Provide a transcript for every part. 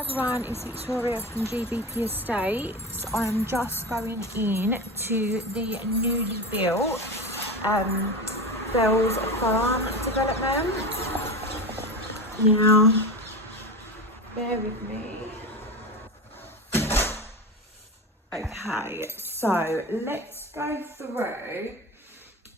Hi everyone, it's Victoria from GBP Estates. I'm just going in to the newly built Fels farm development. Now, bear with me. Okay, so let's go through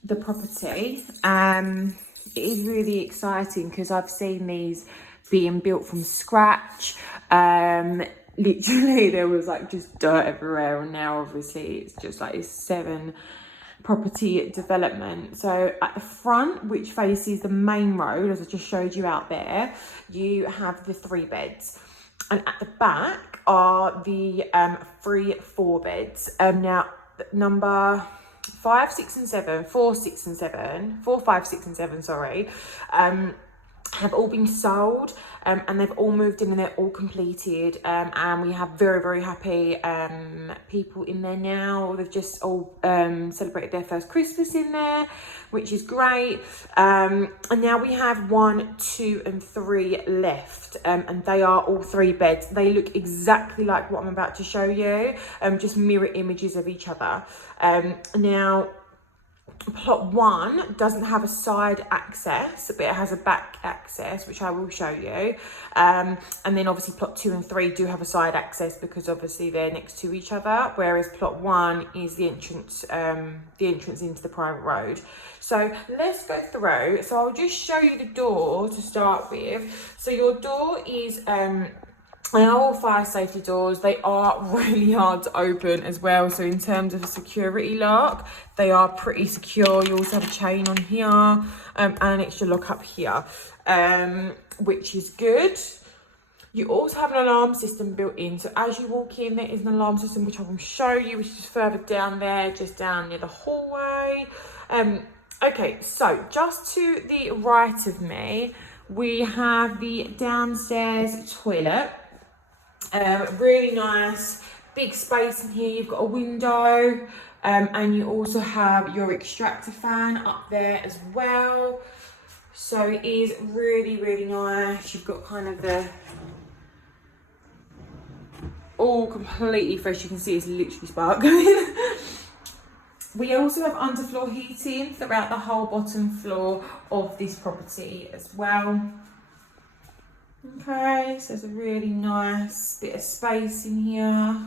the property. It is really exciting because I've seen these being built from scratch. Literally there was like just dirt everywhere, and now obviously it's just like a 7 property development. So at the front, which faces the main road, as I just showed you out there, you have the 3 beds, and at the back are the 3 4-beds. Now number 5, 6 and 7, 4, 6 and 7, 4, 5, 6 and 7, sorry, have all been sold, and they've all moved in and they're all completed, and we have very happy people in there now. They've just all celebrated their first Christmas in there, which is great. And now we have 1, 2 and 3 left, and they are all 3 beds. They look exactly like what I'm about to show you, just mirror images of each other. Now plot 1 doesn't have a side access, but it has a back access, which I will show you. And then obviously plot 2 and 3 do have a side access because obviously they're next to each other, whereas plot 1 is the entrance into the private road. So let's go through. So I'll just show you the door to start with. So your door is they are all fire safety doors. They are really hard to open as well. So in terms of a security lock, they are pretty secure. You also have a chain on here, and an extra lock up here, which is good. You also have an alarm system built in. So as you walk in, there is an alarm system, which I will show you, which is further down there, just down near the hallway. Okay, so just to the right of me, we have the downstairs toilet. Really nice, big space in here. You've got a window, and you also have your extractor fan up there as well. So it is really nice. You've got kind of the all completely fresh. You can see it's literally sparkling. We also have underfloor heating throughout the whole bottom floor of this property as well. Okay, so there's a really nice bit of space in here.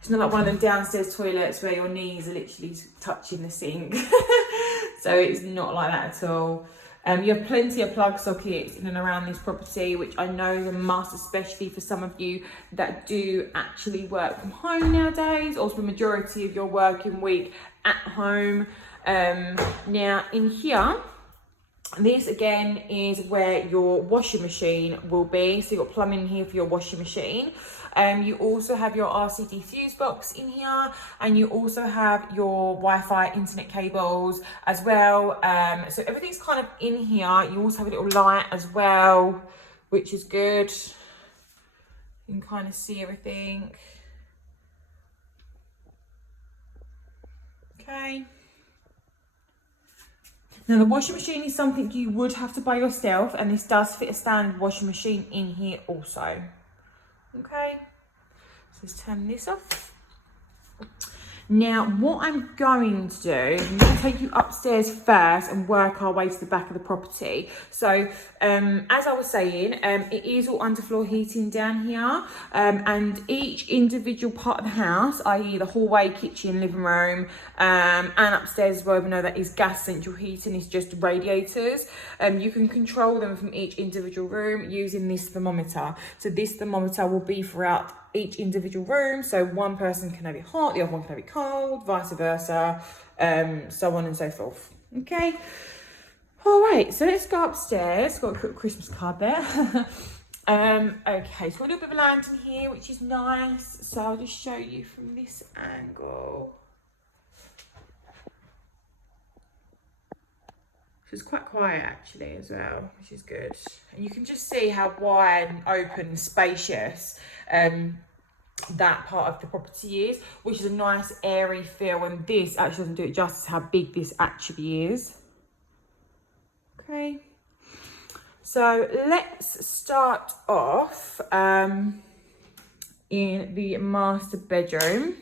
It's not like one of them downstairs toilets where your knees are literally touching the sink. So it's not like that at all. You have plenty of plug sockets in and around this property, which I know is a must, especially for some of you that do actually work from home nowadays, or the majority of your working week at home. Now in here, this again is where your washing machine will be. So you've got plumbing here for your washing machine. You also have your RCD fuse box in here, and you also have your Wi-Fi internet cables as well. So everything's kind of in here. You also have a little light as well, which is good. You can kind of see everything. Okay. Now the washing machine is something you would have to buy yourself, and this does fit a standard washing machine in here also. Okay, so let's turn this off. Now what I'm going to do is I'm going to take you upstairs first and work our way to the back of the property. So as I was saying, it is all underfloor heating down here, and each individual part of the house, i.e. the hallway, kitchen, living room, and upstairs as well, even though that is gas central heating, is just radiators. You can control them from each individual room using this thermometer. So this thermometer will be throughout each individual room, so one person can have it hot, the other one can have it cold, vice versa, so on and so forth. Okay, all right, so let's go upstairs. Got a quick Christmas card there. Okay, so a little bit of a lantern here, which is nice, so I'll just show you from this angle. So it's quite quiet actually as well, which is good. And you can just see how wide and open and spacious that part of the property is, which is a nice airy feel, and this actually doesn't do it justice how big this actually is. Okay, So let's start off in the master bedroom.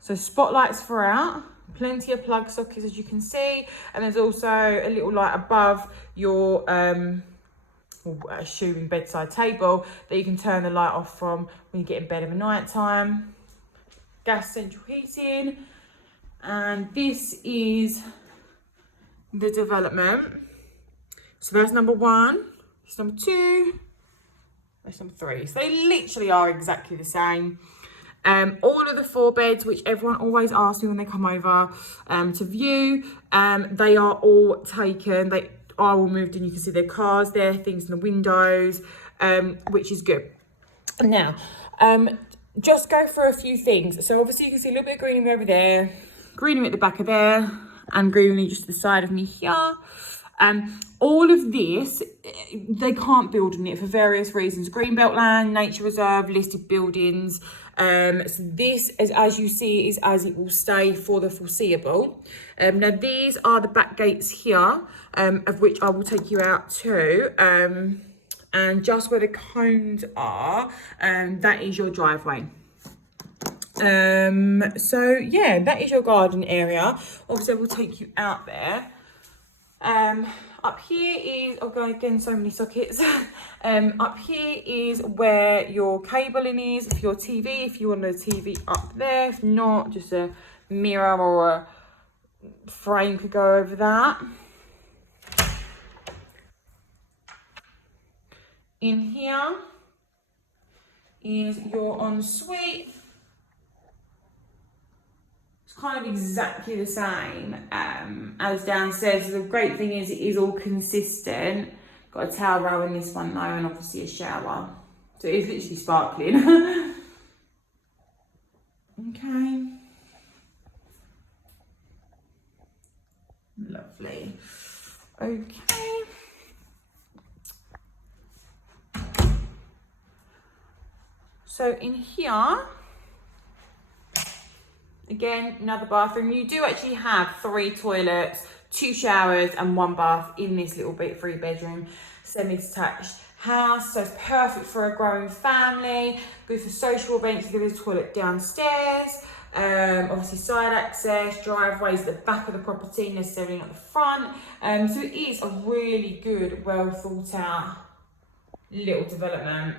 So spotlights throughout, plenty of plug sockets as you can see, and there's also a little light above your assuming bedside table that you can turn the light off from when you get in bed of a night time. Gas central heating, and this is the development. So that's number one, that's number two, that's number three. So they literally are exactly the same. All of the 4 beds, which everyone always asks me when they come over to view, they are all taken. They are all moved in. You can see their cars there, things in the windows, which is good. Now, just go for a few things. So obviously you can see a little bit of greenery over there, greenery at the back of there, and greenery just to the side of me here. All of this, they can't build on it for various reasons. Greenbelt land, nature reserve, listed buildings. So this, as you see, is as it will stay for the foreseeable. Now these are the back gates here, of which I will take you out to. And just where the cones are, that is your driveway. So yeah, that is your garden area. Obviously, we'll take you out there. Up here is, oh god, again, so many sockets. Up here is where your cabling is, for your TV, if you want a TV up there. If not, just a mirror or a frame could go over that. In here is your ensuite. Kind of exactly the same as downstairs. So the great thing is it is all consistent. Got a towel roll in this one though, and obviously a shower. So it is literally sparkling. Okay. Lovely. Okay. So in here, again, another bathroom. You do actually have 3 toilets, 2 showers and 1 bath in this little bit 3-bedroom semi-detached house. So it's perfect for a growing family, good for social events. There is a toilet downstairs, obviously side access, driveways at the back of the property, necessarily not the front. So it is a really good, well thought out little development.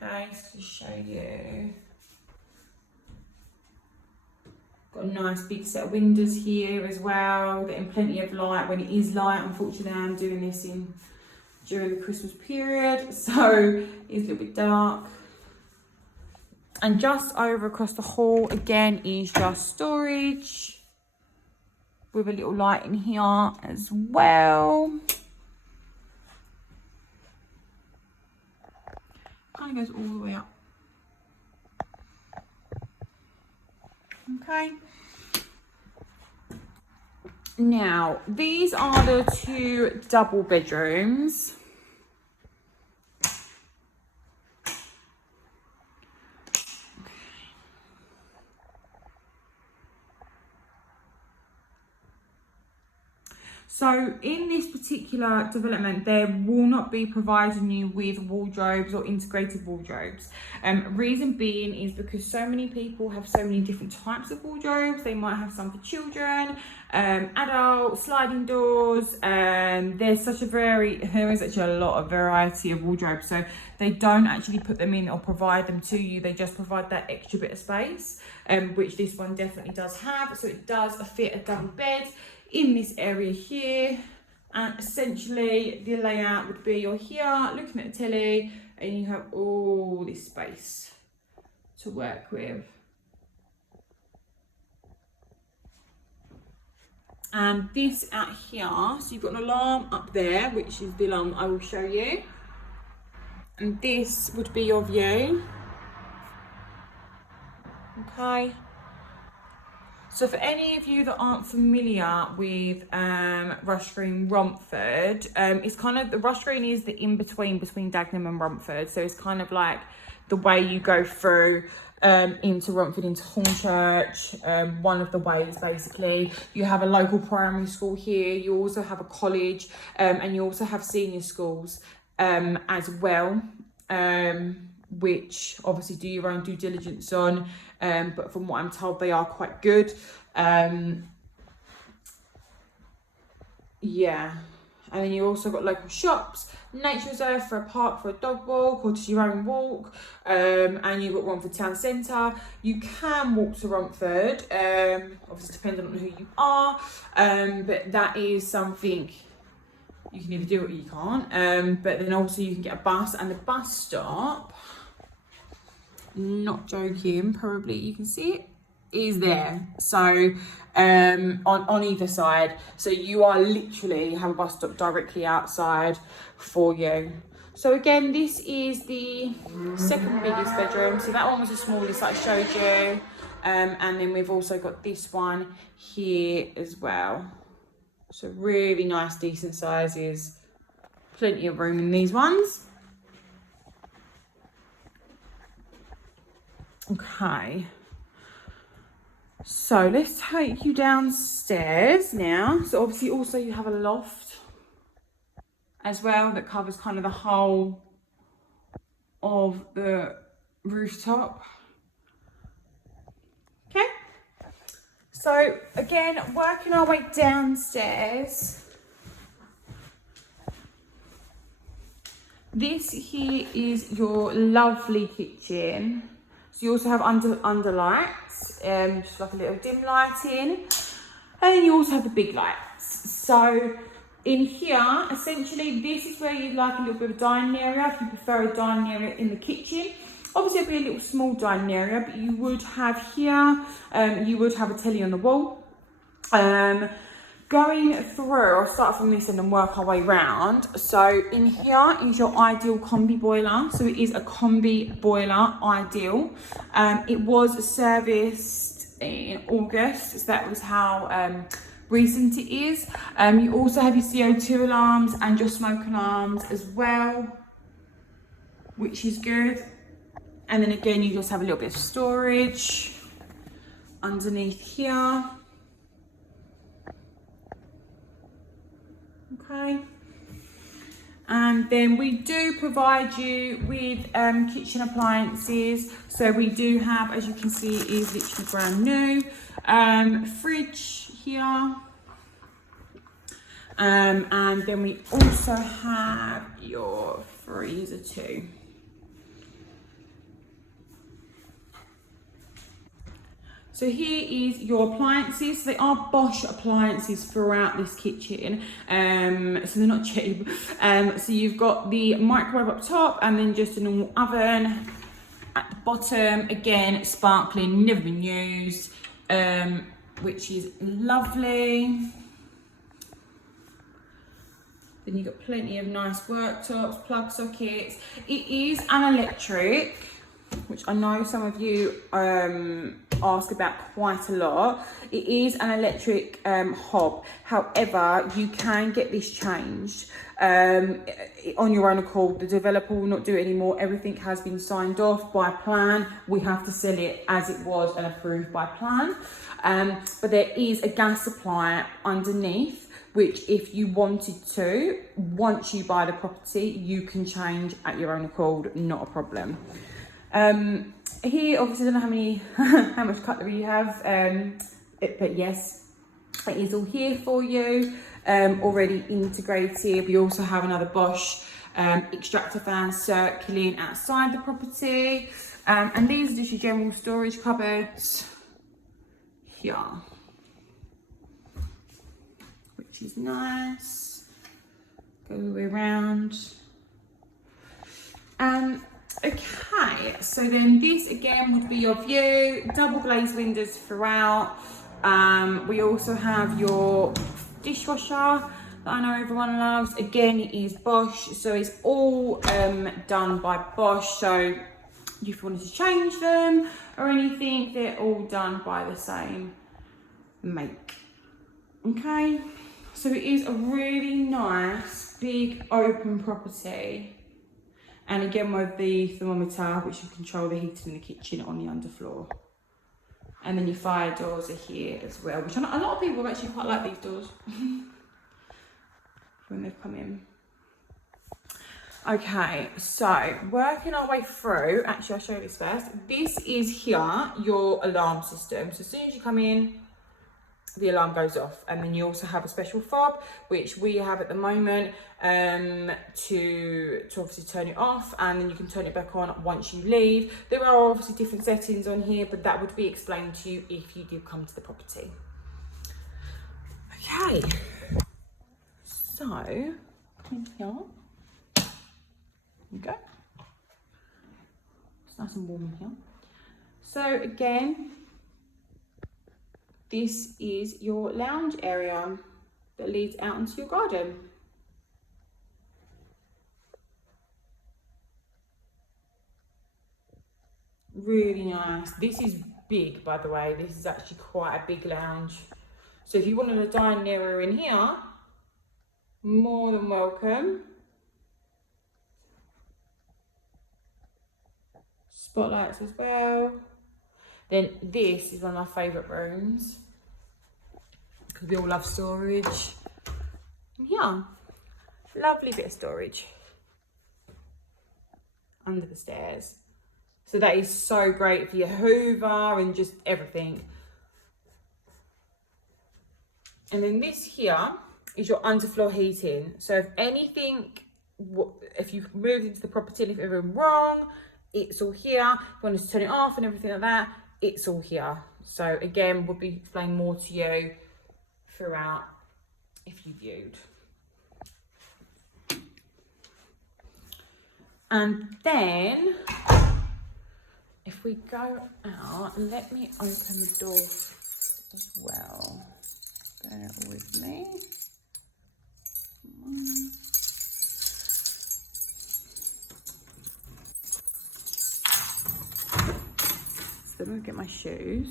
Okay, so to show you. Got a nice big set of windows here as well, getting plenty of light when it is light. Unfortunately, I'm doing this during the Christmas period, so it's a little bit dark. And just over across the hall, again, is just storage with a little light in here as well. Kind of goes all the way up. Okay. Now, these are the 2 double bedrooms. So in this particular development, there will not be providing you with wardrobes or integrated wardrobes. Reason being is because so many people have so many different types of wardrobes. They might have some for children, adults, sliding doors. There is actually a lot of variety of wardrobes. So they don't actually put them in or provide them to you. They just provide that extra bit of space, which this one definitely does have. So it does fit a double bed in this area here, and essentially the layout would be you're here looking at the telly and you have all this space to work with. And this out here, so you've got an alarm up there, which is the alarm I will show you, and this would be your view. Okay. So for any of you that aren't familiar with Rush Green Romford, it's kind of, the Rush Green is the in-between between Dagenham and Romford. So it's kind of like the way you go through into Romford, into Hornchurch, one of the ways basically. You have a local primary school here, you also have a college, and you also have senior schools as well, which obviously do your own due diligence on, but from what I'm told they are quite good. Yeah. And then you also got local shops, nature reserve for a park for a dog walk or just your own walk. And you've got Romford Town Centre. You can walk to Romford, obviously depending on who you are. But that is something you can either do it or you can't. But then also you can get a bus, and the bus stop, not joking, probably you can see it, is there. So on either side, so you are literally have a bus stop directly outside for you. So again, this is the second biggest bedroom. So that one was the smallest that I showed you, and then we've also got this one here as well. So really nice, decent sizes, plenty of room in these ones. Okay, so let's take you downstairs now. So obviously also you have a loft as well that covers kind of the whole of the rooftop. Okay, so again, working our way downstairs, this here is your lovely kitchen. So you also have under lights, just like a little dim lighting, and then you also have the big lights. So in here, essentially, this is where you'd like a little bit of a dining area, if you prefer a dining area in the kitchen. Obviously, it'd be a little small dining area, but you would have here, you would have a telly on the wall. Going through, I'll start from this end and work our way round. So in here is your ideal combi boiler. So it is a combi boiler, ideal. It was serviced in August, so that was how recent it is. You also have your CO2 alarms and your smoke alarms as well, which is good. And then again, you just have a little bit of storage underneath here. Okay, and then we do provide you with kitchen appliances. So we do have, as you can see, it is literally brand new, fridge here, and then we also have your freezer too. So here is your appliances. So they are Bosch appliances throughout this kitchen, so they're not cheap. So you've got the microwave up top, and then just a normal oven at the bottom. Again, sparkling, never been used, which is lovely. Then you've got plenty of nice worktops, plug sockets. It is an electric, which I know some of you ask about quite a lot. It is an electric hob. However, you can get this changed on your own accord. The developer will not do it anymore. Everything has been signed off by plan. We have to sell it as it was and approved by plan. But there is a gas supply underneath, which if you wanted to, once you buy the property, you can change at your own accord, not a problem. Here, obviously, I don't know how much cutlery you have, but yes, it is all here for you, already integrated. We also have another Bosch extractor fan circling outside the property, and these are just your general storage cupboards here, which is nice. Go all the way around. Okay, so then this again would be your view, double glazed windows throughout. We also have your dishwasher that I know everyone loves. Again, it is Bosch, so it's all done by Bosch. So if you wanted to change them or anything, they're all done by the same make. Okay, so it is a really nice big open property. And again with the thermometer, which you control the heating in the kitchen on the underfloor. And then your fire doors are here as well, which a lot of people actually quite like these doors when they come in. Okay, so working our way through, actually I'll show you this first. This is here, your alarm system. So as soon as you come in, the alarm goes off, and then you also have a special fob which we have at the moment to obviously turn it off, and then you can turn it back on once you leave. There are obviously different settings on here, but that would be explained to you if you did come to the property. Okay, so come in here. There we go. It's nice and warm in here. So again, this is your lounge area that leads out into your garden. Really nice. This is big, by the way. This is actually quite a big lounge. So if you wanted a dining area in here, more than welcome. Spotlights as well. Then this is one of my favourite rooms, because we all love storage. And here, lovely bit of storage under the stairs. So that is so great for your Hoover and just everything. And then this here is your underfloor heating. So if anything, if you've moved into the property and if ever wrong, it's all here. If you want us to turn it off and everything like that, it's all here. So again, we'll be explaining more to you throughout if you viewed. And then if we go out, let me open the door as well. Bear with me. So let me get my shoes.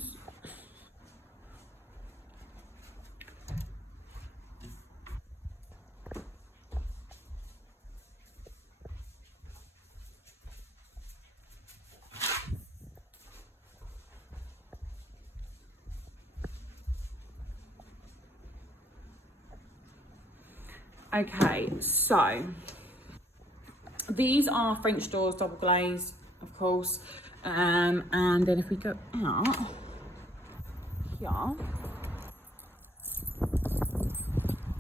Okay, so these are French doors, double glazed, of course. And then if we go out here,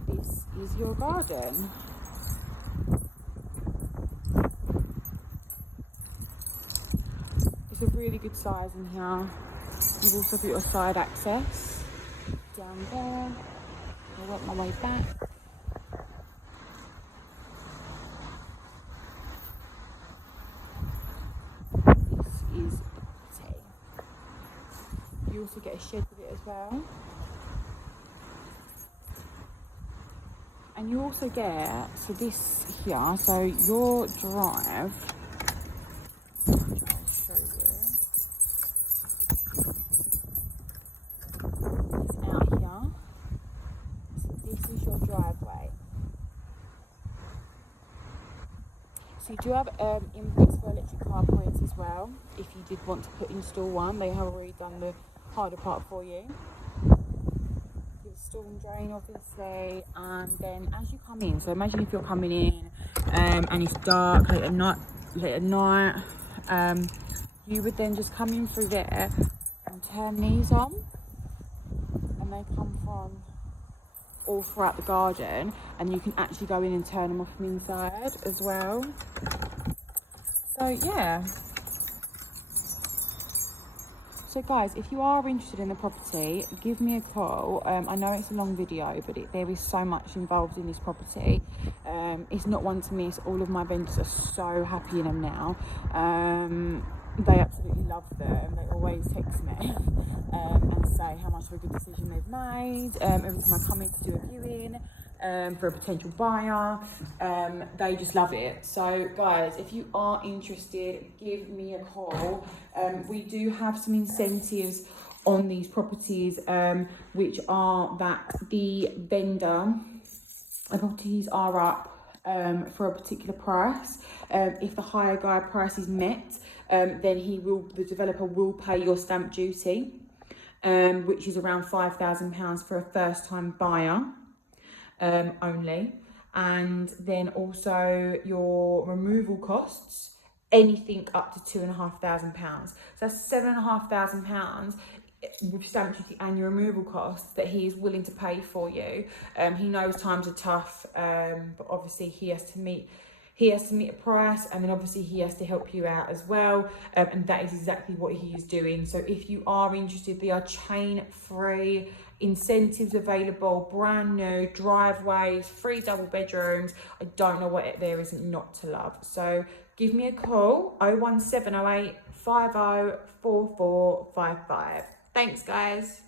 this is your garden. It's a really good size in here. You've also got your side access down there. I'll work my way back. You also get a shed with it as well, and you also get, so this here, so your drive, I'll show you, it's out here, so this is your driveway. So you do have inputs for electric car points as well, if you did want to install one. They have already done the harder part for you. Your storm drain, obviously, and then as you come in, so imagine if you're coming in and it's dark late at night, you would then just come in through there and turn these on, and they come from all throughout the garden, and you can actually go in and turn them off from inside as well. So yeah. So guys, if you are interested in the property, give me a call. I know it's a long video, but there is so much involved in this property. It's not one to miss. All of my vendors are so happy in them now. They absolutely love them. They always text me and say how much of a good decision they've made. Every time I come in to do a viewing for a potential buyer, they just love it. So guys, if you are interested, give me a call. We do have some incentives on these properties, which are that the vendor properties are up for a particular price. If the higher guide price is met, then the developer will pay your stamp duty, which is around £5,000 for a first-time buyer only. And then also your removal costs, anything up to £2,500. So that's £7,500 with stamp duty and your removal costs that he is willing to pay for you. He knows times are tough, but obviously he has to meet a price, and then obviously he has to help you out as well, and that is exactly what he is doing. So if you are interested, they are chain free, incentives available, brand new, driveways, 3 double bedrooms. I don't know what there isn't not to love. So give me a call, 01708 504455. Thanks guys.